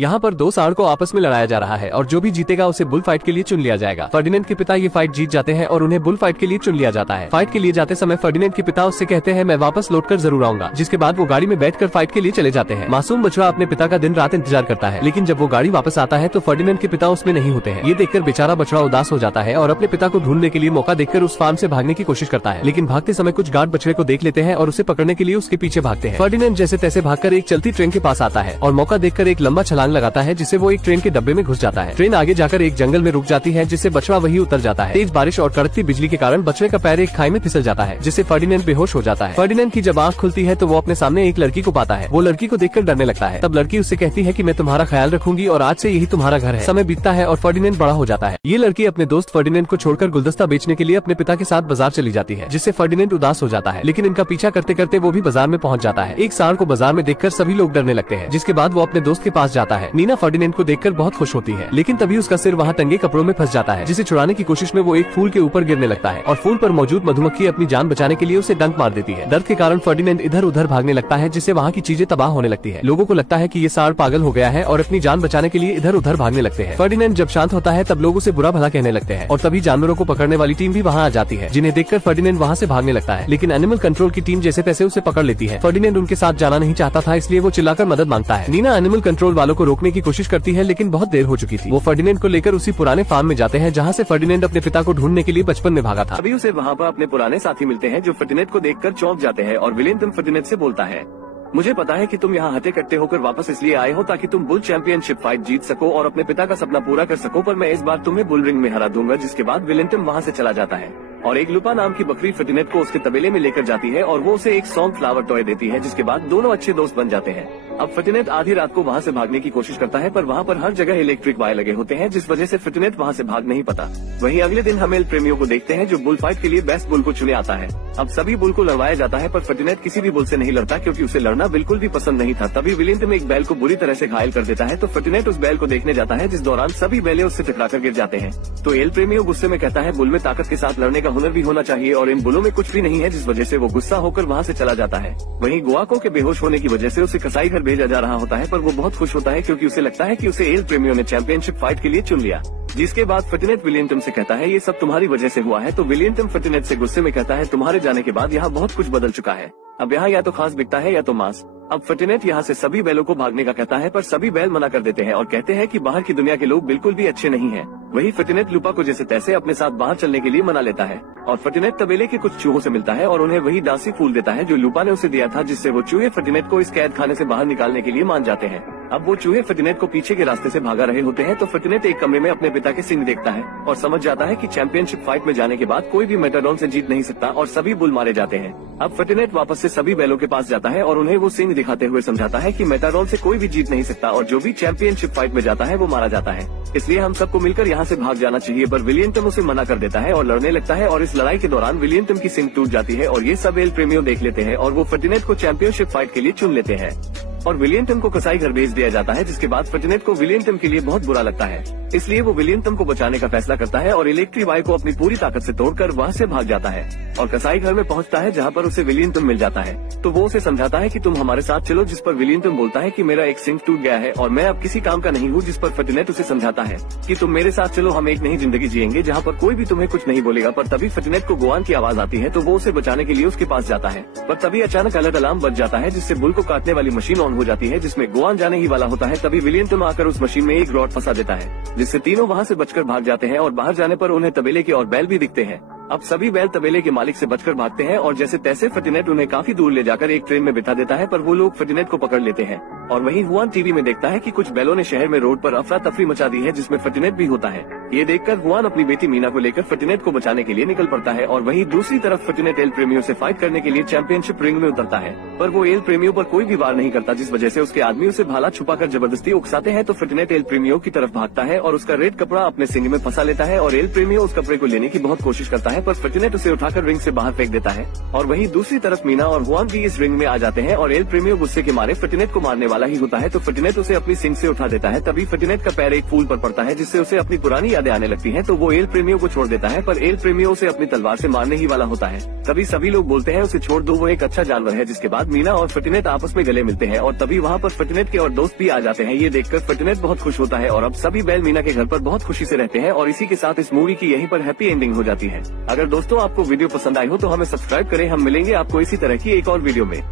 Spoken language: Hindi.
यहाँ पर दो सांड को आपस में लड़ाया जा रहा है और जो भी जीतेगा उसे बुल फाइट के लिए चुन लिया जाएगा। फर्डिनेंड के पिता ये फाइट जीत जाते हैं और उन्हें बुल फाइट के लिए चुन लिया जाता है। फाइट के लिए जाते समय फर्डिनेंड के पिता उससे कहते हैं मैं वापस लौटकर जरूर आऊंगा, जिसके बाद वो गाड़ी में बैठकर फाइट के लिए चले जाते हैं। मासूम बछड़ा अपने पिता का दिन रात इंतजार करता है, लेकिन जब वो गाड़ी वापस आता है तो फर्डिनेंड के पिता उसमें नहीं होते हैं। ये देखकर बेचारा बछड़ा उदास हो जाता है और अपने पिता को ढूंढने के लिए मौका देखकर उस फार्म से भागने की कोशिश करता है, लेकिन भागते समय कुछ गार्ड बछड़े को देख लेते हैं और उसे पकड़ने के लिए उसके पीछे भागते हैं। फर्डिनेंड जैसे तैसे भागकर एक चलती ट्रेन के पास आता है और मौका देखकर एक लंबा छलांग लगाता है, जिससे वो एक ट्रेन के डब्बे में घुस जाता है। ट्रेन आगे जाकर एक जंगल में रुक जाती है, जिससे बछड़ा वही उतर जाता है। तेज बारिश और कड़कती बिजली के कारण बछड़े का पैर एक खाई में फिसल जाता है, जिससे फर्डिनेंड बेहोश हो जाता है। फर्डिनेंड की जब आंख खुलती है तो वो अपने सामने एक लड़की को पाता है। वो लड़की को देखकर डरने लगता है। तब लड़की उससे कहती है कि मैं तुम्हारा ख्याल रखूंगी और आज से यही तुम्हारा घर है। समय बीतता है और फर्डिनेंड बड़ा हो जाता है। ये लड़की अपने दोस्त फर्डिनेंड को छोड़कर गुलदस्ता बेचने के लिए अपने पिता के साथ बाजार चली जाती है, जिससे फर्डिनेंड उदास हो जाता है, लेकिन इनका पीछा करते करते वो भी बाजार में पहुंच जाता है। एक सांड को बाजार में देखकर सभी लोग डरने लगते हैं, जिसके बाद वो अपने दोस्त के पास जाता है। नीना फर्डिनेंड को देखकर बहुत खुश होती है, लेकिन तभी उसका सिर वहाँ टंगे कपड़ों में फंस जाता है, जिसे छुड़ाने की कोशिश में वो एक फूल के ऊपर गिरने लगता है और फूल पर मौजूद मधुमक्खी अपनी जान बचाने के लिए उसे डंक मार देती है। दर्द के कारण फर्डिनेंड इधर उधर भागने लगता है, जिससे वहाँ की चीजें तबाह होने लगती है। लोगों को लगता है कि ये सांड पागल हो गया है और अपनी जान बचाने के लिए इधर उधर भागने लगते हैं। फर्डिनेंड जब शांत होता है तब लोग उसे बुरा भला कहने लगते हैं और तभी जानवरों को पकड़ने वाली टीम भी वहाँ आ जाती है, जिन्हें देखकर फर्डिनेंड वहाँ से भागने लगता है, लेकिन एनिमल कंट्रोल की टीम जैसे तैसे उसे पकड़ लेती है। फर्डिनेंड उनके साथ जाना नहीं चाहता था, इसलिए वो चिल्लाकर मदद मांगता है। नीना एनिमल कंट्रोल वालों को रोकने की कोशिश करती है, लेकिन बहुत देर हो चुकी थी। वो फर्डिनेंड को लेकर उसी पुराने फार्म में जाते हैं जहाँ से फर्डिनेंड अपने पिता को ढूंढने के लिए बचपन में भागा था। अभी उसे वहाँ पर अपने पुराने साथी मिलते हैं जो फर्डिनेंड को देखकर चौंक जाते हैं और विलियम फर्डिनेंड से बोलता है, मुझे पता है कि तुम यहाँ हटे कट्टे होकर वापस इसलिए आए हो ताकि तुम बुल चैंपियनशिप फाइट जीत सको और अपने पिता का सपना पूरा कर सको, पर मैं इस बार तुम्हें बुल रिंग में हरा दूंगा। जिसके बाद विलियम वहाँ से चला जाता है और एक लुपा नाम की बकरी फर्डिनेंड को उसके तबेले में लेकर जाती है और वो उसे एक सॉन्ग फ्लावर टॉय देती है, जिसके बाद दोनों अच्छे दोस्त बन जाते हैं। अब फर्डिनेंड आधी रात को वहाँ से भागने की कोशिश करता है, पर वहाँ पर हर जगह इलेक्ट्रिक वायर लगे होते हैं, जिस वजह से फर्डिनेंड वहाँ से भाग नहीं पाता। वहीं अगले दिन हम एल प्रेमियों को देखते हैं जो बुल फाइट के लिए बेस्ट बुल को चुने आता है। अब सभी बुल को लड़वाया जाता है, पर फर्डिनेंड किसी भी बुल से नहीं लड़ता क्योंकि उसे लड़ना बिल्कुल भी पसंद नहीं था। तभी विलियम एक बैल को बुरी तरह से घायल कर देता है, तो फर्डिनेंड उस बैल को देखने जाता है, जिस दौरान सभी बैले उससे टकराकर गिर जाते हैं। तो एल प्रेमियों गुस्से में कहता है बुल में ताकत के साथ लड़ने का हुनर भी होना चाहिए और इन बुलों में कुछ भी नहीं है, जिस वजह से वो गुस्सा होकर वहाँ से चला जाता है। वहीं गुआको के बेहोश होने की वजह से उसे कसाई घर भेजा जा रहा होता है, पर वो बहुत खुश होता है क्योंकि उसे लगता है कि उसे एल प्रेमियों ने चैंपियनशिप फाइट के लिए चुन लिया। जिसके बाद फर्डिनेंड विलियम से कहता है ये सब तुम्हारी वजह से हुआ है, तो विलियम फर्डिनेंड से गुस्से में कहता है तुम्हारे जाने के बाद यहाँ बहुत कुछ बदल चुका है। अब यहाँ या तो खास बिकता है या तो मांस। अब फर्डिनेंड यहाँ से सभी बैलों को भागने का कहता है, पर सभी बैल मना कर देते हैं और कहते हैं कि बाहर की दुनिया के लोग बिल्कुल भी अच्छे नहीं हैं। वही फर्डिनेंड लुपा को जैसे तैसे अपने साथ बाहर चलने के लिए मना लेता है और फर्डिनेंड तबेले के कुछ चूहों से मिलता है और उन्हें वही डांसी फूल देता है जो लुपा ने उसे दिया था, जिससे वो चूहे फर्डिनेंड को इस कैद खाने से बाहर निकालने के लिए मान जाते हैं। अब वो चूहे फर्डिनेंड को पीछे के रास्ते से भागा रहे होते हैं, तो फर्डिनेंड एक कमरे में अपने पिता के सिंग देखता है और समझ जाता है कि चैंपियनशिप फाइट में जाने के बाद कोई भी मेटाडॉन से जीत नहीं सकता और सभी बुल मारे जाते हैं। अब फर्डिनेंड वापस से सभी बैलों के पास जाता है और उन्हें वो सिंग दिखाते हुए समझाता है कि मेटाडॉन से कोई भी जीत नहीं सकता और जो भी चैंपियनशिप फाइट में जाता है वो मारा जाता है, इसलिए हम सबको मिलकर यहाँ से भाग जाना चाहिए। पर विलियम उसे मना कर देता है और लड़ने लगता है और इस लड़ाई के दौरान विलियम की सिंग टूट जाती है और ये सब एल प्रेमियों देख लेते हैं और वो फर्डिनेंड को चैंपियनशिप फाइट के लिए चुन लेते हैं और विलियम को कसाई घर भेज दिया जाता है। जिसके बाद फर्डिनेंड को विलियम के लिए बहुत बुरा लगता है, इसलिए वो विलियम को बचाने का फैसला करता है और इलेक्ट्रिक वायर को अपनी पूरी ताकत से तोड़कर वहाँ से भाग जाता है और कसाई घर में पहुँचता है, जहाँ पर उसे विलियम मिल जाता है। तो वो उसे समझाता है कि तुम हमारे साथ चलो, जिस पर विलियम बोलता है कि मेरा एक सिंग टूट गया है और मैं अब किसी काम का नहीं हूँ, जिस पर फर्डिनेंड उसे समझाता है कि तुम मेरे साथ चलो, हम एक नई जिंदगी जिएंगे जहाँ पर कोई भी तुम्हें कुछ नहीं बोलेगा। पर तभी फर्डिनेंड को गुआन की आवाज आती है, तो वो उसे बचाने के लिए उसके पास जाता है, पर तभी अचानक अलर्ट अलार्म बज जाता है, जिससे बुल को काटने वाली मशीन ऑन हो जाती है, जिसमें गुआन जाने ही वाला होता है। तभी विलियम आकर उस मशीन में एक रॉड फंसा देता है, जिससे तीनों वहाँ से बचकर भाग जाते हैं और बाहर जाने पर उन्हें तबेले के और बैल भी दिखते हैं। अब सभी बैल तबेले के मालिक से बचकर भागते हैं और जैसे तैसे फर्डिनेंड उन्हें काफी दूर ले जाकर एक ट्रेन में बिठा देता है, पर वो लोग फर्डिनेंड को पकड़ लेते हैं और वहीं हुआन टीवी में देखता है कि कुछ बैलों ने शहर में रोड पर अफरा तफरी मचा दी है, जिसमें फर्डिनेंड भी होता है। ये देखकर हुआन अपनी बेटी मीना को लेकर फर्डिनेंड को बचाने के लिए निकल पड़ता है और वहीं दूसरी तरफ फर्डिनेंड एल प्रेमियों से फाइट करने के लिए चैंपियनशिप रिंग में उतरता है, पर वो एल प्रेमियों पर कोई भी वार नहीं करता, जिस वजह से उसके आदमी उसे भाला छुपाकर जबरदस्ती उकसाते हैं। तो फर्डिनेंड एल प्रेमियों की तरफ भागता है और उसका रेड कपड़ा अपने सिंग में फंसा लेता है और एल प्रेमियों उस कपड़े को लेने की बहुत कोशिश करता है, पर फर्डिनेंड उसे उठाकर रिंग से बाहर फेंक देता है और वहीं दूसरी तरफ मीना और हुआन भी इस रिंग में आ जाते हैं और एल प्रेमियों गुस्से के मारे फर्डिनेंड को मारने वाला ही होता है, तो फर्डिनेंड उसे अपनी सिंग से उठा देता है। तभी फर्डिनेंड का पैर एक फूल पर पड़ता है, जिससे उसे अपनी पुरानी यादें आने लगती हैं तो वो एल प्रेमियों को छोड़ देता है, पर एल प्रेमियों उसे अपनी तलवार से मारने ही वाला होता है। तभी सभी लोग बोलते हैं उसे छोड़ दो, वो एक अच्छा जानवर है। जिसके बाद मीना और फर्टिनेट आपस में गले मिलते हैं और तभी वहाँ पर फर्टिनेट के और दोस्त भी आ जाते हैं। ये देखकर फर्टिनेट बहुत खुश होता है और अब सभी बैल मीना के घर पर बहुत खुशी से रहते हैं और इसी के साथ इस मूवी की यहीं पर हैप्पी एंडिंग हो जाती है। अगर दोस्तों आपको वीडियो पसंद आई हो तो हमें सब्सक्राइब करें। हम मिलेंगे आपको इसी तरह की एक और वीडियो में।